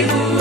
Hallelujah.